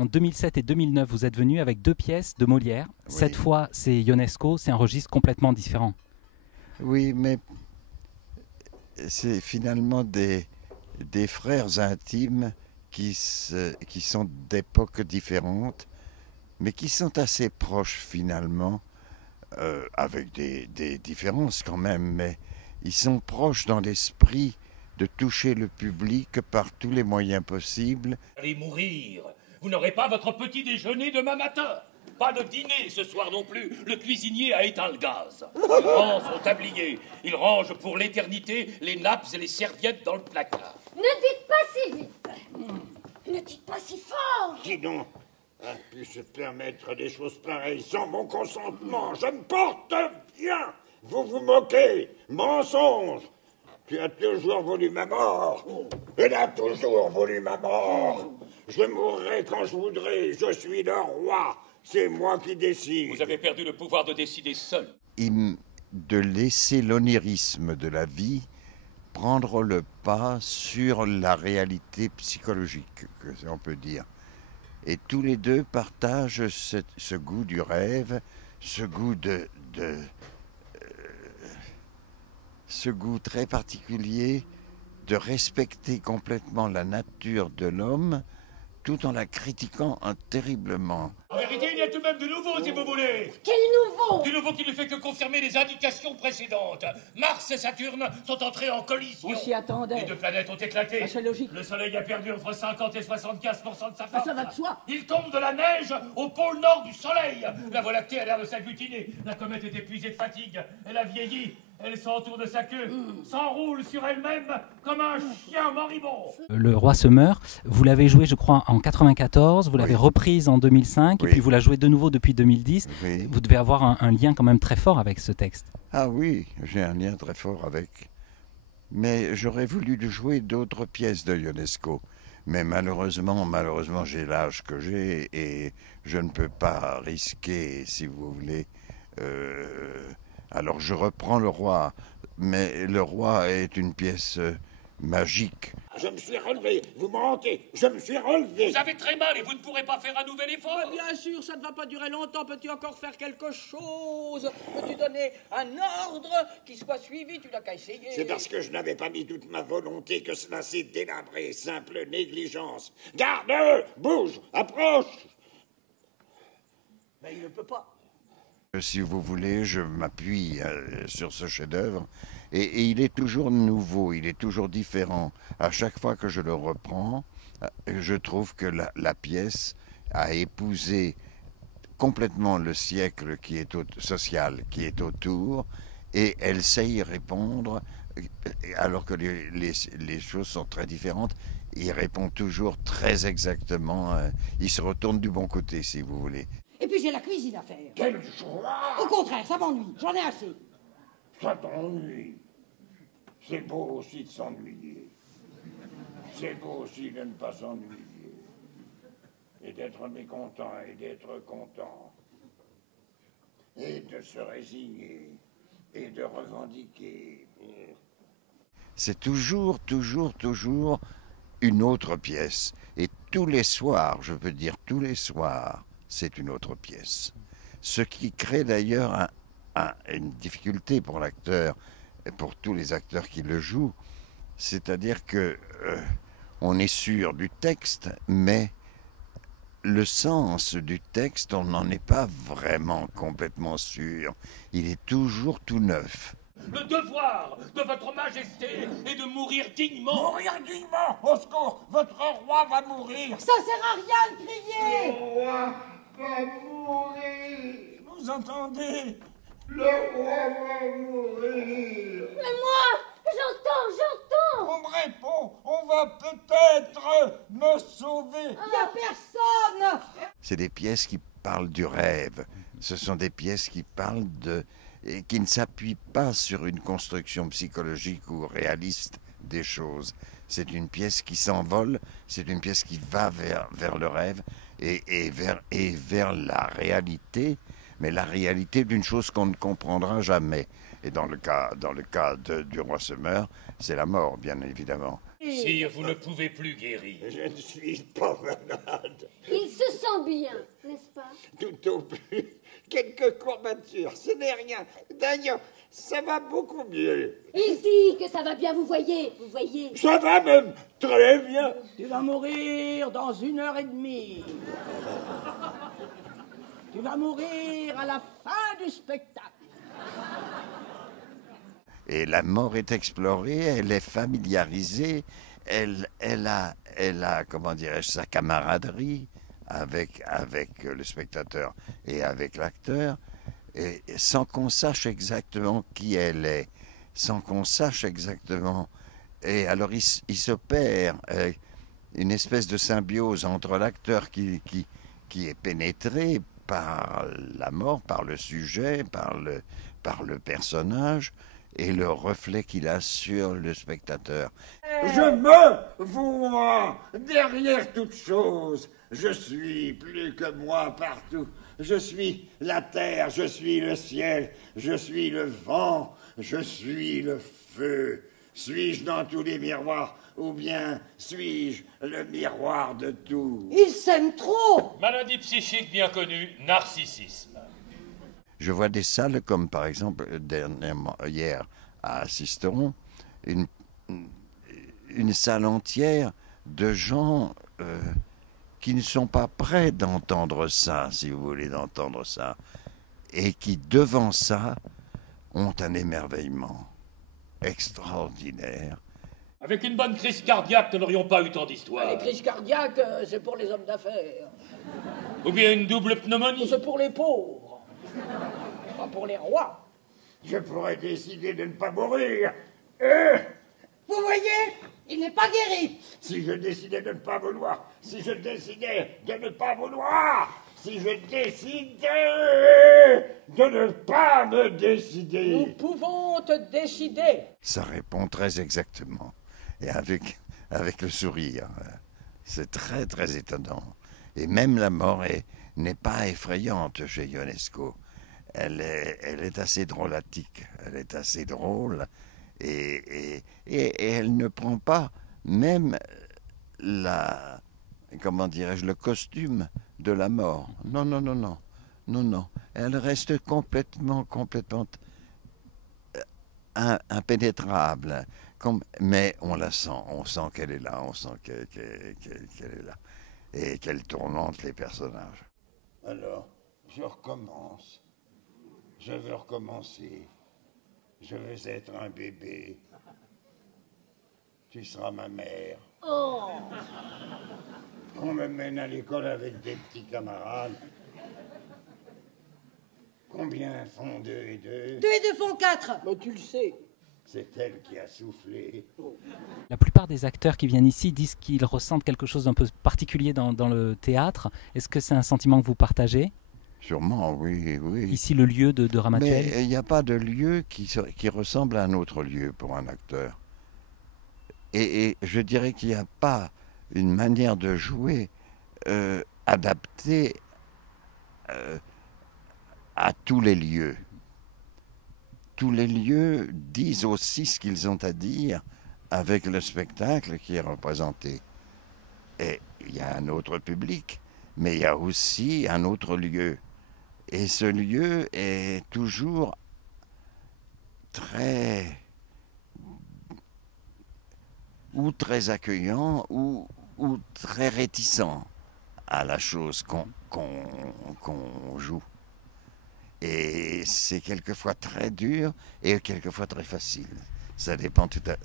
En 2007 et 2009, vous êtes venu avec 2 pièces de Molière. Oui. Cette fois, c'est Ionesco, c'est un registre complètement différent. Oui, mais c'est finalement des frères intimes qui sont d'époques différentes, mais qui sont assez proches finalement, avec des différences quand même, mais ils sont proches dans l'esprit de toucher le public par tous les moyens possibles. Allez mourir. Vous n'aurez pas votre petit déjeuner demain matin. Pas de dîner ce soir non plus. Le cuisinier a éteint le gaz. Il rend son tablier. Il range pour l'éternité les nappes et les serviettes dans le placard. Ne dites pas si vite. Ne dites pas si fort. Qui donc a pu se permettre des choses pareilles sans mon consentement? Je me porte bien. Vous vous moquez. Mensonge. Tu as toujours voulu ma mort. Elle a toujours voulu ma mort. Je mourrai quand je voudrai. Je suis le roi. C'est moi qui décide. Vous avez perdu le pouvoir de décider seul. De laisser l'onirisme de la vie prendre le pas sur la réalité psychologique, que on peut dire. Et tous les deux partagent ce goût du rêve, ce goût ce goût très particulier de respecter complètement la nature de l'homme tout en la critiquant terriblement. En vérité, il y a tout de même du nouveau, si vous voulez. Quel nouveau? Du nouveau qui ne fait que confirmer les indications précédentes. Mars et Saturne sont entrés en collision. On s'y attendait. Les 2 planètes ont éclaté. Ah, c'est logique. Le Soleil a perdu entre 50 et 75% de sa Ah, force. ça va de soi. Il tombe de la neige au pôle nord du Soleil. La Voie lactée a l'air de s'agglutiner. La comète est épuisée de fatigue. Elle a vieilli. Elle s'entoure de sa queue, s'enroule sur elle-même comme un chien moribond. Le Roi se meurt, vous l'avez joué je crois en 94, vous l'avez reprise en 2005 et puis vous la jouez de nouveau depuis 2010. Oui. Vous devez avoir un lien quand même très fort avec ce texte. Ah oui, j'ai un lien très fort avec. Mais j'aurais voulu jouer d'autres pièces de Ionesco. Mais malheureusement, j'ai l'âge que j'ai et je ne peux pas risquer, si vous voulez. Alors je reprends Le Roi, mais Le Roi est une pièce magique. Je me suis relevé. Vous mentez. Je me suis relevé. Vous avez très mal et vous ne pourrez pas faire un nouvel effort. Bien sûr, ça ne va pas durer longtemps. Peux-tu encore faire quelque chose? Peux-tu donner un ordre qui soit suivi? Tu n'as qu'à essayer. C'est parce que je n'avais pas mis toute ma volonté que cela s'est délabré. Simple négligence. Garde! Bouge! Approche! Mais il ne peut pas. Si vous voulez, je m'appuie sur ce chef-d'œuvre et il est toujours nouveau, il est toujours différent. À chaque fois que je le reprends, je trouve que la pièce a épousé complètement le siècle social qui est autour et elle sait y répondre alors que les choses sont très différentes. Il répond toujours très exactement, il se retourne du bon côté si vous voulez. Et puis j'ai la cuisine à faire. Quelle joie! Au contraire, ça m'ennuie. J'en ai assez. Ça t'ennuie. C'est beau aussi de s'ennuyer. C'est beau aussi de ne pas s'ennuyer. Et d'être mécontent et d'être content. Et de se résigner. Et de revendiquer. C'est toujours une autre pièce. Et tous les soirs, je peux dire tous les soirs, c'est une autre pièce. Ce qui crée d'ailleurs une difficulté pour l'acteur et pour tous les acteurs qui le jouent. C'est-à-dire que on est sûr du texte, mais le sens du texte, on n'en est pas vraiment complètement sûr. Il est toujours tout neuf. Le devoir de votre majesté est de mourir dignement. Mourir dignement! Au secours! Votre roi va mourir! Ça sert à rien de crier. Le roi va mourir! Vous entendez? Le roi va mourir! Mais moi, j'entends. On me répond, on va peut-être me sauver. Il n'y a personne. C'est des pièces qui parlent du rêve. Ce sont des pièces qui parlent et qui ne s'appuient pas sur une construction psychologique ou réaliste des choses. C'est une pièce qui s'envole, c'est une pièce qui va vers le rêve et vers la réalité, mais la réalité d'une chose qu'on ne comprendra jamais. Et dans le cas du Roi se meurt, c'est la mort, bien évidemment. Et guérir. Sire, vous ne pouvez plus guérir. Je ne suis pas malade. Il se sent bien, n'est-ce pas? Tout au plus, quelques courbatures, ce n'est rien. D'ailleurs, ça va beaucoup mieux. Il dit que ça va bien, vous voyez, vous voyez. Ça va même très bien. Tu vas mourir dans 1h30. Tu vas mourir à la fin du spectacle. Et la mort est explorée, elle est familiarisée, elle a comment dirais-je, sa camaraderie avec le spectateur et avec l'acteur, et sans qu'on sache exactement qui elle est, sans qu'on sache exactement. Et alors il s'opère une espèce de symbiose entre l'acteur qui est pénétré par la mort, par le sujet, par le personnage, et le reflet qu'il a sur le spectateur. Je me vois derrière toute chose. Je suis plus que moi partout. Je suis la terre, je suis le ciel, je suis le vent, je suis le feu. Suis-je dans tous les miroirs ou bien suis-je le miroir de tout? Il s'aime trop. Maladie psychique bien connue, narcissisme. Je vois des salles comme par exemple hier à Sisteron, une salle entière de gens qui ne sont pas prêts d'entendre ça, si vous voulez, d'entendre ça, et qui devant ça ont un émerveillement extraordinaire. Avec une bonne crise cardiaque, nous n'aurions pas eu tant d'histoires. Les crises cardiaques, c'est pour les hommes d'affaires. Ou bien une double pneumonie. C'est pour les pauvres. Pas pour les rois. Je pourrais décider de ne pas mourir. Vous voyez, il n'est pas guéri. Si je décidais de ne pas vouloir, si je décidais de ne pas vouloir, si je décidais de ne pas me décider. Nous pouvons te décider. Ça répond très exactement, et avec le sourire. C'est très très étonnant. Et même la mort n'est pas effrayante chez Ionesco. Elle est assez drôlatique, elle est assez drôle, et elle ne prend pas même comment dirais-je, le costume de la mort. Non, non, non, non, non, non. Elle reste complètement impénétrable. Mais on la sent, on sent qu'elle est là, on sent qu'elle est là, et qu'elle tourmente les personnages. Alors, je recommence. Je veux recommencer. Je veux être un bébé. Tu seras ma mère. Oh, On me mène à l'école avec des petits camarades. Combien font 2 et 2? 2 et 2 font 4. Mais tu le sais. C'est elle qui a soufflé. La plupart des acteurs qui viennent ici disent qu'ils ressentent quelque chose d'un peu particulier dans le théâtre. Est-ce que c'est un sentiment que vous partagez? Sûrement, oui, oui. Ici, le lieu de Ramatuelle. Mais il n'y a pas de lieu qui ressemble à un autre lieu pour un acteur. Et je dirais qu'il n'y a pas une manière de jouer adaptée à tous les lieux. Tous les lieux disent aussi ce qu'ils ont à dire avec le spectacle qui est représenté. Et il y a un autre public, mais il y a aussi un autre lieu. Et ce lieu est toujours très accueillant ou très réticent à la chose qu'on joue. Et c'est quelquefois très dur et quelquefois très facile. Ça dépend tout à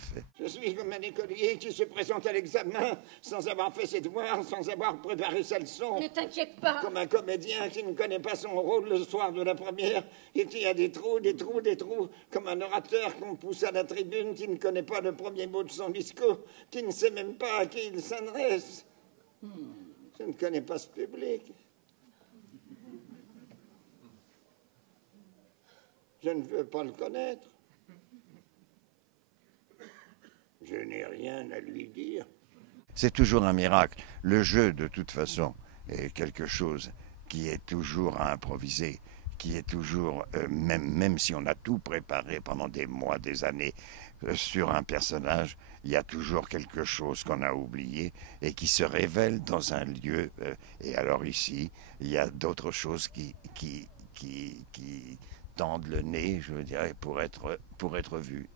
fait. Je suis comme un écolier qui se présente à l'examen sans avoir fait ses devoirs, sans avoir préparé sa leçon. ne t'inquiète pas. Comme un comédien qui ne connaît pas son rôle le soir de la première et qui a des trous, des trous, des trous. Comme un orateur qu'on pousse à la tribune qui ne connaît pas le premier mot de son discours, qui ne sait même pas à qui il s'adresse. Je ne connais pas ce public. Je ne veux pas le connaître. Je n'ai rien à lui dire. C'est toujours un miracle. Le jeu, de toute façon, est quelque chose qui est toujours à improviser, qui est toujours, même si on a tout préparé pendant des mois, des années, sur un personnage, il y a toujours quelque chose qu'on a oublié et qui se révèle dans un lieu. Et alors ici, il y a d'autres choses qui tendent le nez, je veux dire, pour être vues.